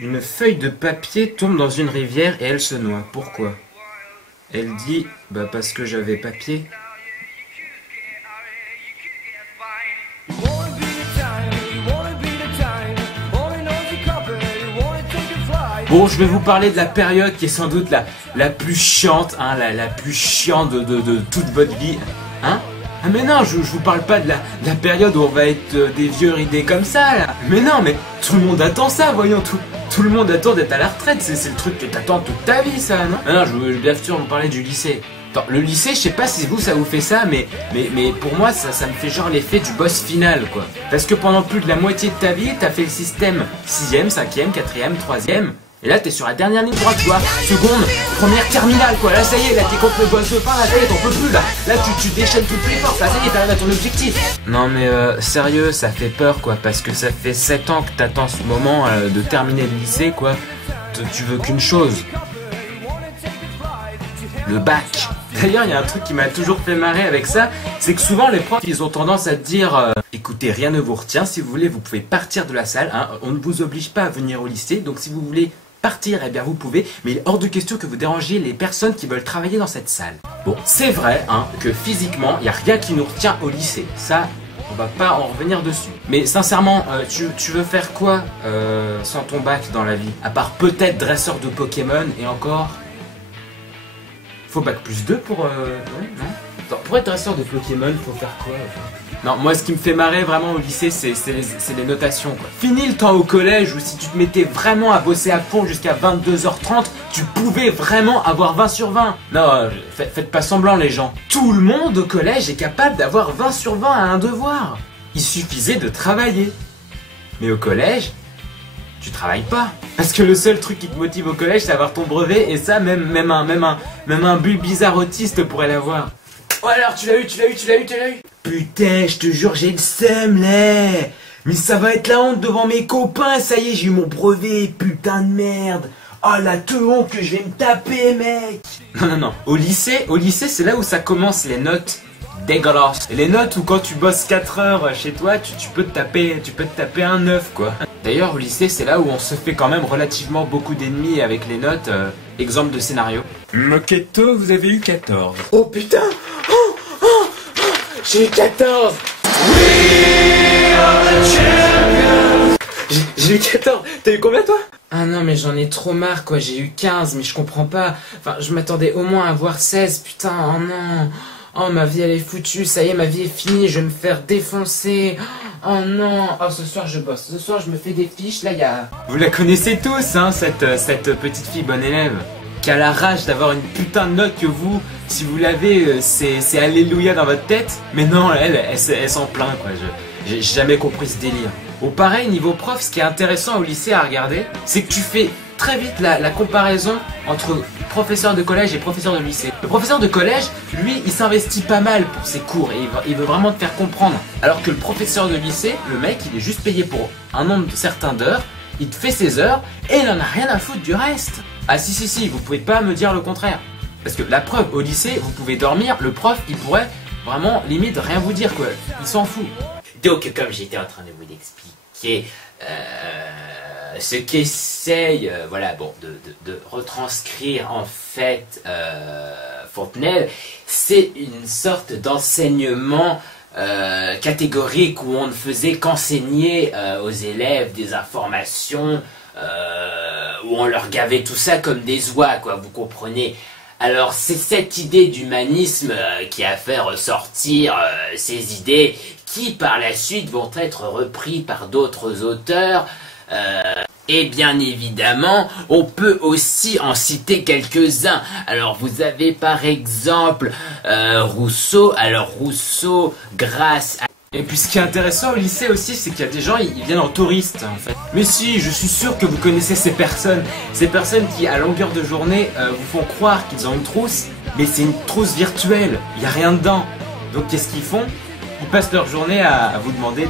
Une feuille de papier tombe dans une rivière et elle se noie. Pourquoi? Elle dit, bah parce que j'avais papier. Bon, je vais vous parler de la période qui est sans doute la plus chiante, hein, la plus chiante de toute votre vie. Hein? Ah mais non, je vous parle pas de la période où on va être des vieux ridés comme ça, là. Mais non, mais tout le monde attend ça, voyons, tout le monde attend d'être à la retraite, c'est le truc que t'attends toute ta vie, ça, non? Ah non, je veux bien sûr vous parler du lycée. Attends, le lycée, je sais pas si vous, ça vous fait ça, mais pour moi, ça me fait genre l'effet du boss final, quoi. Parce que pendant plus de la moitié de ta vie, t'as fait le système 6ème, 5ème, 4ème, 3ème... Et là t'es sur la dernière ligne droite, tu vois, seconde, première, terminale quoi, là ça y est, là t'es contre le boss de fin, là ça y est, t'en peux plus là, tu déchaînes toutes les forces, là ça y est, t'arrives à ton objectif. Non mais sérieux, ça fait peur quoi, parce que ça fait 7 ans que t'attends ce moment de terminer le lycée quoi, tu veux qu'une chose, le bac. D'ailleurs il y a un truc qui m'a toujours fait marrer avec ça, c'est que souvent les profs ils ont tendance à te dire écoutez, rien ne vous retient, si vous voulez vous pouvez partir de la salle, hein, on ne vous oblige pas à venir au lycée, donc si vous voulez partir, eh bien vous pouvez, mais il est hors de question que vous dérangiez les personnes qui veulent travailler dans cette salle. Bon, c'est vrai hein, que physiquement, il n'y a rien qui nous retient au lycée. Ça, on va pas en revenir dessus. Mais sincèrement, tu veux faire quoi sans ton bac dans la vie? À part peut-être dresseur de Pokémon, et encore... Faut bac plus 2 pour... Ouais, non? Attends, pour être dresseur de Pokémon, faut faire quoi Non, moi ce qui me fait marrer vraiment au lycée, c'est les notations quoi. Fini le temps au collège où si tu te mettais vraiment à bosser à fond jusqu'à 22h30, tu pouvais vraiment avoir 20 sur 20. Non, faites pas semblant les gens. Tout le monde au collège est capable d'avoir 20 sur 20 à un devoir. Il suffisait de travailler. Mais au collège, tu travailles pas. Parce que le seul truc qui te motive au collège, c'est avoir ton brevet, et ça, même un Bulbizarre autiste pourrait l'avoir. Oh alors, tu l'as eu. Putain, je te jure, j'ai le seum, là. Mais ça va être la honte devant mes copains, ça y est, j'ai eu mon brevet, putain de merde. Oh la honte que je vais me taper, mec. Non. Au lycée, c'est là où ça commence, les notes dégueulasses. Et les notes où quand tu bosses 4 heures chez toi, tu peux te taper un 9, quoi. D'ailleurs, au lycée, c'est là où on se fait quand même relativement beaucoup d'ennemis avec les notes. Exemple de scénario. Moquetto, vous avez eu 14. Oh putain! J'ai eu 14! J'ai eu 14! T'as eu combien toi? Ah non mais j'en ai trop marre quoi, j'ai eu 15 mais je comprends pas. Enfin je m'attendais au moins à avoir 16, putain, oh non. Oh ma vie elle est foutue, ça y est ma vie est finie, je vais me faire défoncer. Oh non, oh ce soir je bosse, ce soir je me fais des fiches, là il y a... Vous la connaissez tous hein, cette petite fille bonne élève qui a la rage d'avoir une putain de note que vous, si vous l'avez, c'est alléluia dans votre tête. Mais non, elle s'en plaint quoi, j'ai jamais compris ce délire. Au pareil, niveau prof, ce qui est intéressant au lycée à regarder, c'est que tu fais très vite la comparaison entre professeur de collège et professeur de lycée. Le professeur de collège, lui, il s'investit pas mal pour ses cours et il veut vraiment te faire comprendre. Alors que le professeur de lycée, le mec, il est juste payé pour un nombre certain d'heures, il te fait ses heures et il en a rien à foutre du reste. Ah si, vous pouvez pas me dire le contraire. Parce que la preuve, au lycée, vous pouvez dormir, le prof, il pourrait vraiment limite rien vous dire quoi, il s'en fout. Donc comme j'étais en train de vous expliquer ce qu'essaye voilà, bon, de retranscrire en fait Fontenelle, c'est une sorte d'enseignement catégorique où on ne faisait qu'enseigner aux élèves des informations, où on leur gavait tout ça comme des oies, quoi, vous comprenez. Alors c'est cette idée d'humanisme qui a fait ressortir ces idées qui par la suite vont être repris par d'autres auteurs. Et bien évidemment, on peut aussi en citer quelques-uns. Alors vous avez par exemple Rousseau. Alors Rousseau, grâce à... Et puis ce qui est intéressant au lycée aussi, c'est qu'il y a des gens, ils viennent en touristes en fait. Mais si, je suis sûr que vous connaissez ces personnes qui à longueur de journée vous font croire qu'ils ont une trousse, mais c'est une trousse virtuelle, il n'y a rien dedans. Donc qu'est-ce qu'ils font? Ils passent leur journée à vous demander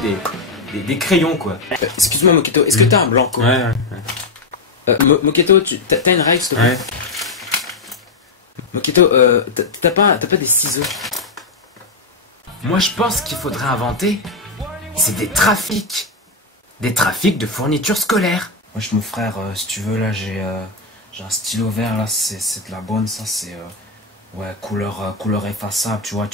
des crayons quoi. Excuse-moi Moquetto, est-ce que t'as un blanco? Ouais. Moquetto, t'as une règle s'il te plaît? Ouais. Moquetto, t'as pas des ciseaux? Moi je pense qu'il faudrait inventer, c'est des trafics de fournitures scolaires. Wesh mon frère, si tu veux là j'ai un stylo vert là, c'est de la bonne ça, c'est ouais couleur effaçable, tu vois,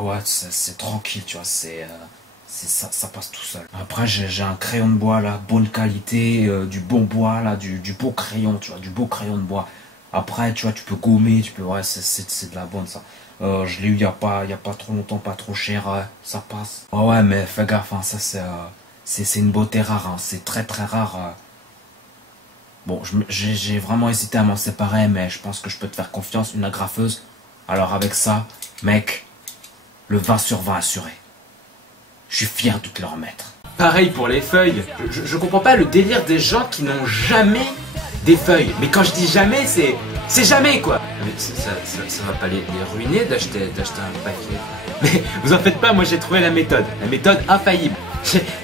ouais c'est tranquille, tu vois, ça passe tout seul. Après j'ai un crayon de bois là, bonne qualité, du bon bois là, du beau crayon, tu vois, du beau crayon de bois. Après tu vois, tu peux gommer, ouais c'est de la bonne ça. Je l'ai eu il y a pas trop longtemps, pas trop cher, ça passe. Ouais mais fais gaffe, hein, ça c'est une beauté rare, hein, c'est très très rare. Bon, j'ai vraiment hésité à m'en séparer, mais je pense que je peux te faire confiance, une agrafeuse. Alors avec ça, mec, le 20 sur 20 assuré. Je suis fier de te le remettre. Pareil pour les feuilles. Je comprends pas le délire des gens qui n'ont jamais des feuilles. Mais quand je dis jamais, c'est jamais quoi. Mais ça va pas les ruiner d'acheter un paquet. Mais vous en faites pas, moi j'ai trouvé la méthode infaillible.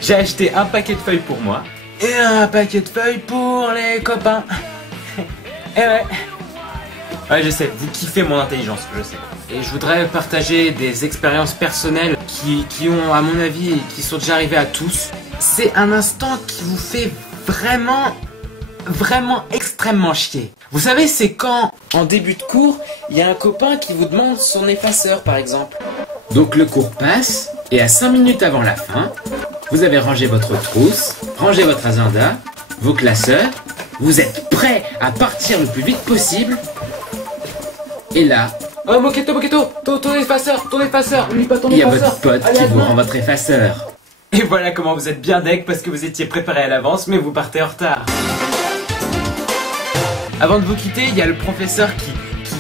J'ai acheté un paquet de feuilles pour moi et un paquet de feuilles pour les copains. Et ouais, je sais, vous kiffez mon intelligence, je sais. Et je voudrais partager des expériences personnelles qui ont, à mon avis, qui sont déjà arrivées à tous. C'est un instant qui vous fait vraiment extrêmement chier. Vous savez, c'est quand, en début de cours, il y a un copain qui vous demande son effaceur, par exemple. Donc le cours passe, et à 5 minutes avant la fin, vous avez rangé votre trousse, rangé votre agenda, vos classeurs, vous êtes prêts à partir le plus vite possible, et là... Oh Moketo, ton effaceur, n'oublie pas ton effaceur. Il y a votre pote qui vous rend votre effaceur. Et voilà comment vous êtes bien deg parce que vous étiez préparé à l'avance, mais vous partez en retard. Avant de vous quitter, il y a le professeur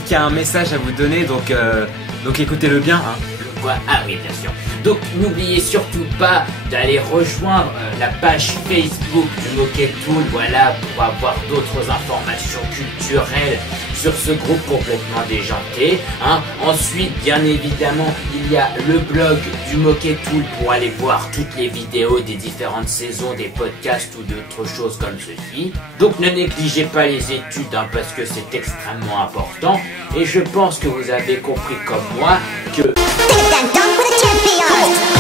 qui a un message à vous donner, donc écoutez-le bien. Hein. Ah oui, bien sûr. Donc n'oubliez surtout pas d'aller rejoindre la page Facebook du Moquetoon, voilà, pour avoir d'autres informations culturelles sur ce groupe complètement déjanté. Hein. Ensuite, bien évidemment, il y a le blog du Moquetoon pour aller voir toutes les vidéos des différentes saisons, des podcasts ou d'autres choses comme ceci. Donc ne négligez pas les études hein, parce que c'est extrêmement important. Et je pense que vous avez compris comme moi que... Dunk with a champion.